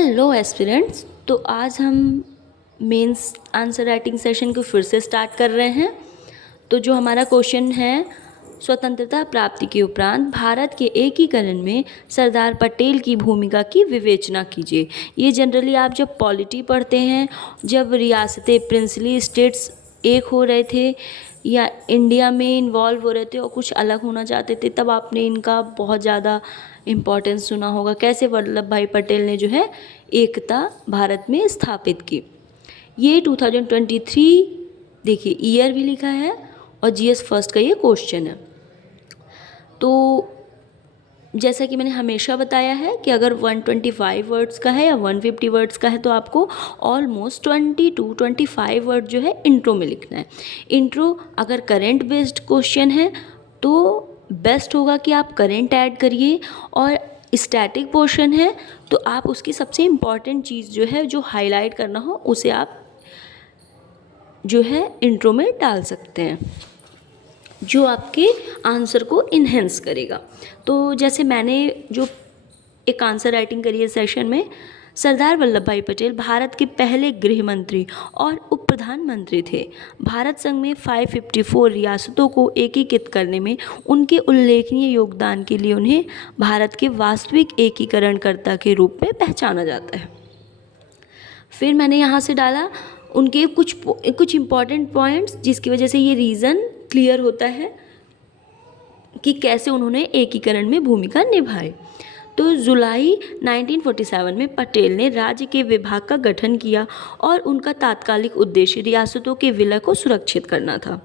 Hello aspirants. तो आज हम मेंस आंसर राइटिंग सेशन को फिर से स्टार्ट कर रहे हैं। तो जो हमारा क्वेश्चन है, स्वतंत्रता प्राप्ति के उपरांत भारत के एकीकरण में सरदार पटेल की भूमिका की विवेचना कीजिए। ये जनरली आप जब पॉलिटी पढ़ते हैं, जब रियासतें प्रिंसली स्टेट्स एक हो रहे थे या इंडिया में इन्वॉल्व हो रहे थे और कुछ अलग होना चाहते थे, तब आपने इनका बहुत ज़्यादा इम्पोर्टेंस सुना होगा। कैसे वल्लभ भाई पटेल ने जो है एकता भारत में स्थापित की। ये 2023 देखिए ईयर भी लिखा है और जीएस फर्स्ट का ये क्वेश्चन है। तो जैसा कि मैंने हमेशा बताया है कि अगर 125 वर्ड्स का है या 150 वर्ड्स का है तो आपको ऑलमोस्ट 20 to 25 वर्ड जो है इंट्रो में लिखना है। इंट्रो अगर करंट बेस्ड क्वेश्चन है तो बेस्ट होगा कि आप करंट ऐड करिए, और स्टैटिक पोर्शन है तो आप उसकी सबसे इम्पॉर्टेंट चीज़ जो है, जो हाईलाइट करना हो, उसे आप जो है इंट्रो में डाल सकते हैं, जो आपके आंसर को इन्हेंस करेगा। तो जैसे मैंने जो एक आंसर राइटिंग करी है सेशन में, सरदार वल्लभ भाई पटेल भारत के पहले गृह मंत्री और उप प्रधानमंत्री थे। भारत संघ में 554 रियासतों को एकीकृत करने में उनके उल्लेखनीय योगदान के लिए उन्हें भारत के वास्तविक एकीकरणकर्ता के रूप में पहचाना जाता है। फिर मैंने यहाँ से डाला उनके कुछ इम्पॉर्टेंट पॉइंट्स, जिसकी वजह से ये रीज़न क्लियर होता है कि कैसे उन्होंने एकीकरण में भूमिका निभाई। तो जुलाई 1947 में पटेल ने राज्य के विभाग का गठन किया और उनका तात्कालिक उद्देश्य रियासतों के विलय को सुरक्षित करना था।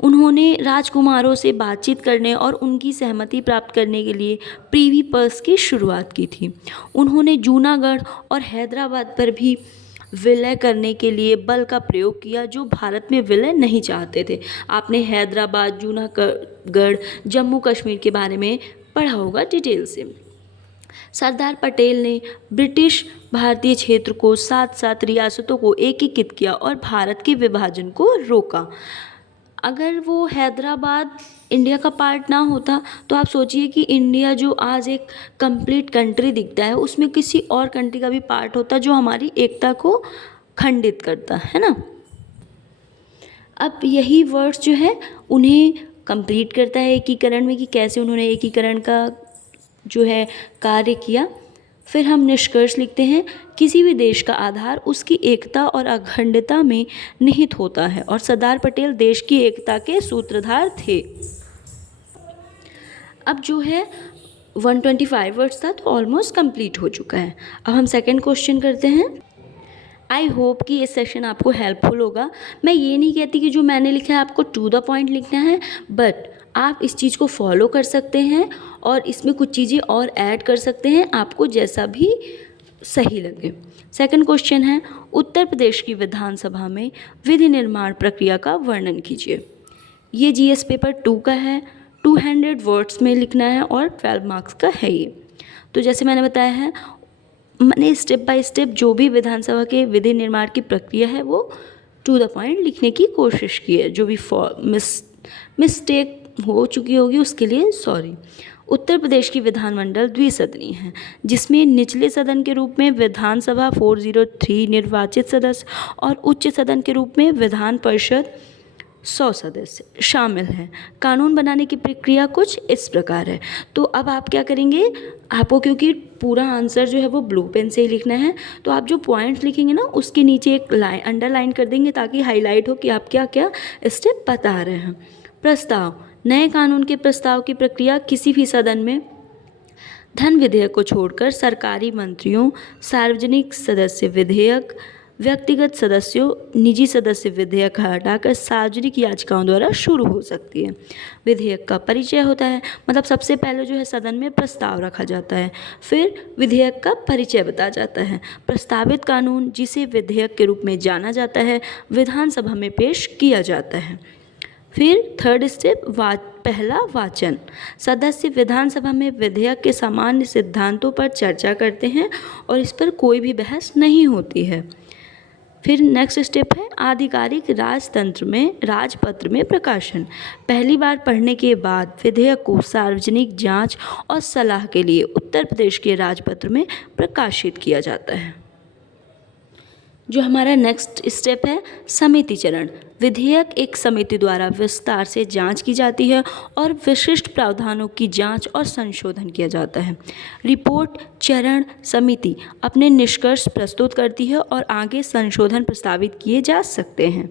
उन्होंने राजकुमारों से बातचीत करने और उनकी सहमति प्राप्त करने के लिए प्रीवी पर्स की शुरुआत की थी। उन्होंने जूनागढ़ और हैदराबाद पर भी विलय करने के लिए बल का प्रयोग किया, जो भारत में विलय नहीं चाहते थे। आपने हैदराबाद, जूनागढ़, जम्मू कश्मीर के बारे में पढ़ा होगा डिटेल से। सरदार पटेल ने ब्रिटिश भारतीय क्षेत्र को 7 रियासतों को एकीकृत किया और भारत के विभाजन को रोका। अगर वो हैदराबाद इंडिया का पार्ट ना होता तो आप सोचिए कि इंडिया जो आज एक कंप्लीट कंट्री दिखता है, उसमें किसी और कंट्री का भी पार्ट होता जो हमारी एकता को खंडित करता है ना। अब यही वर्ड्स जो है उन्हें कंप्लीट करता है एकीकरण में, कि कैसे उन्होंने एकीकरण का जो है कार्य किया। फिर हम निष्कर्ष लिखते हैं, किसी भी देश का आधार उसकी एकता और अखंडता में निहित होता है और सरदार पटेल देश की एकता के सूत्रधार थे। अब जो है 125 वर्ड्स था तो ऑलमोस्ट कंप्लीट हो चुका है। अब हम सेकंड क्वेश्चन करते हैं। आई होप कि ये सेशन आपको हेल्पफुल होगा। मैं ये नहीं कहती कि जो मैंने लिखा है आपको टू द पॉइंट लिखना है, बट आप इस चीज़ को फॉलो कर सकते हैं और इसमें कुछ चीज़ें और ऐड कर सकते हैं, आपको जैसा भी सही लगे। सेकंड क्वेश्चन है, उत्तर प्रदेश की विधानसभा में विधि निर्माण प्रक्रिया का वर्णन कीजिए। ये जीएस पेपर 2 का है, 200 वर्ड्स में लिखना है और 12 मार्क्स का है ये। तो जैसे मैंने बताया है, मैंने स्टेप बाय स्टेप जो भी विधानसभा के विधि निर्माण की प्रक्रिया है वो टू द पॉइंट लिखने की कोशिश की है। जो भी मिस्टेक हो चुकी होगी उसके लिए सॉरी। उत्तर प्रदेश की विधानमंडल द्विसदनीय है, जिसमें निचले सदन के रूप में विधानसभा 403 निर्वाचित सदस्य और उच्च सदन के रूप में विधान परिषद 100 सदस्य शामिल हैं। कानून बनाने की प्रक्रिया कुछ इस प्रकार है। तो अब आप क्या करेंगे, आपको क्योंकि पूरा आंसर जो है वो ब्लू पेन से ही लिखना है, तो आप जो पॉइंट्स लिखेंगे ना उसके नीचे एक लाइन अंडरलाइन कर देंगे ताकि हाईलाइट हो कि आप क्या क्या स्टेप बता रहे हैं। प्रस्ताव, नए कानून के प्रस्ताव की प्रक्रिया किसी भी सदन में धन विधेयक को छोड़कर सरकारी मंत्रियों, सार्वजनिक सदस्य विधेयक, व्यक्तिगत सदस्यों, निजी सदस्य विधेयक हटाकर सार्वजनिक याचिकाओं द्वारा शुरू हो सकती है। विधेयक का परिचय होता है, मतलब सबसे पहले जो है सदन में प्रस्ताव रखा जाता है, फिर विधेयक का परिचय बताया जाता है। प्रस्तावित कानून, जिसे विधेयक के रूप में जाना जाता है, विधानसभा में पेश किया जाता है। फिर थर्ड स्टेप, पहला वाचन। सदस्य विधानसभा में विधेयक के सामान्य सिद्धांतों पर चर्चा करते हैं और इस पर कोई भी बहस नहीं होती है। फिर नेक्स्ट स्टेप है आधिकारिक राजतंत्र में राजपत्र में प्रकाशन। पहली बार पढ़ने के बाद विधेयक को सार्वजनिक जांच और सलाह के लिए उत्तर प्रदेश के राजपत्र में प्रकाशित किया जाता है। जो हमारा नेक्स्ट स्टेप है समिति चरण। विधेयक एक समिति द्वारा विस्तार से जांच की जाती है और विशिष्ट प्रावधानों की जांच और संशोधन किया जाता है। रिपोर्ट चरण समिति अपने निष्कर्ष प्रस्तुत करती है और आगे संशोधन प्रस्तावित किए जा सकते हैं।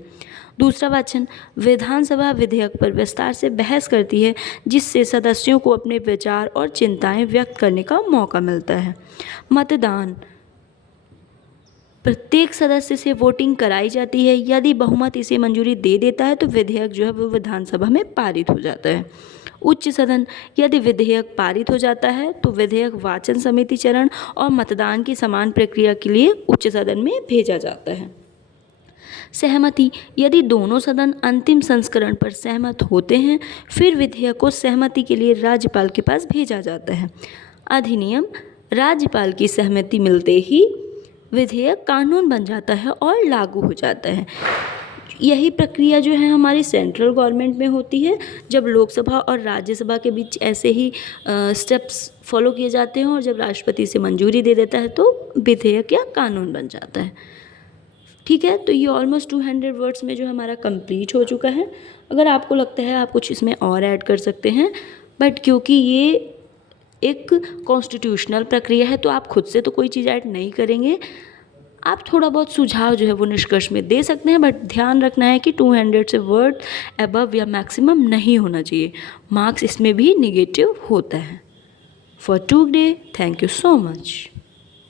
दूसरा वाचन, विधानसभा विधेयक पर विस्तार से बहस करती है जिससे सदस्यों को अपने विचार और चिंताएं व्यक्त करने का मौका मिलता है। मतदान, प्रत्येक सदस्य से वोटिंग कराई जाती है। यदि बहुमत इसे मंजूरी दे देता है तो विधेयक जो है वो विधानसभा में पारित हो जाता है। उच्च सदन, यदि विधेयक पारित हो जाता है तो विधेयक वाचन समिति चरण और मतदान की समान प्रक्रिया के लिए उच्च सदन में भेजा जाता है। सहमति, यदि दोनों सदन अंतिम संस्करण पर सहमत होते हैं फिर विधेयक को सहमति के लिए राज्यपाल के पास भेजा जाता है। अधिनियम, राज्यपाल की सहमति मिलते ही विधेयक कानून बन जाता है और लागू हो जाता है। यही प्रक्रिया जो है हमारी सेंट्रल गवर्नमेंट में होती है, जब लोकसभा और राज्यसभा के बीच ऐसे ही स्टेप्स फॉलो किए जाते हैं और जब राष्ट्रपति से मंजूरी दे देता है तो विधेयक या कानून बन जाता है। ठीक है, तो ये ऑलमोस्ट 200 वर्ड्स में जो हमारा कंप्लीट हो चुका है। अगर आपको लगता है आप कुछ इसमें और ऐड कर सकते हैं, बट क्योंकि ये एक कॉन्स्टिट्यूशनल प्रक्रिया है तो आप खुद से तो कोई चीज़ ऐड नहीं करेंगे। आप थोड़ा बहुत सुझाव जो है वो निष्कर्ष में दे सकते हैं, बट ध्यान रखना है कि 200 से वर्ड अबव या मैक्सिमम नहीं होना चाहिए। मार्क्स इसमें भी निगेटिव होता है। For today, thank you so much.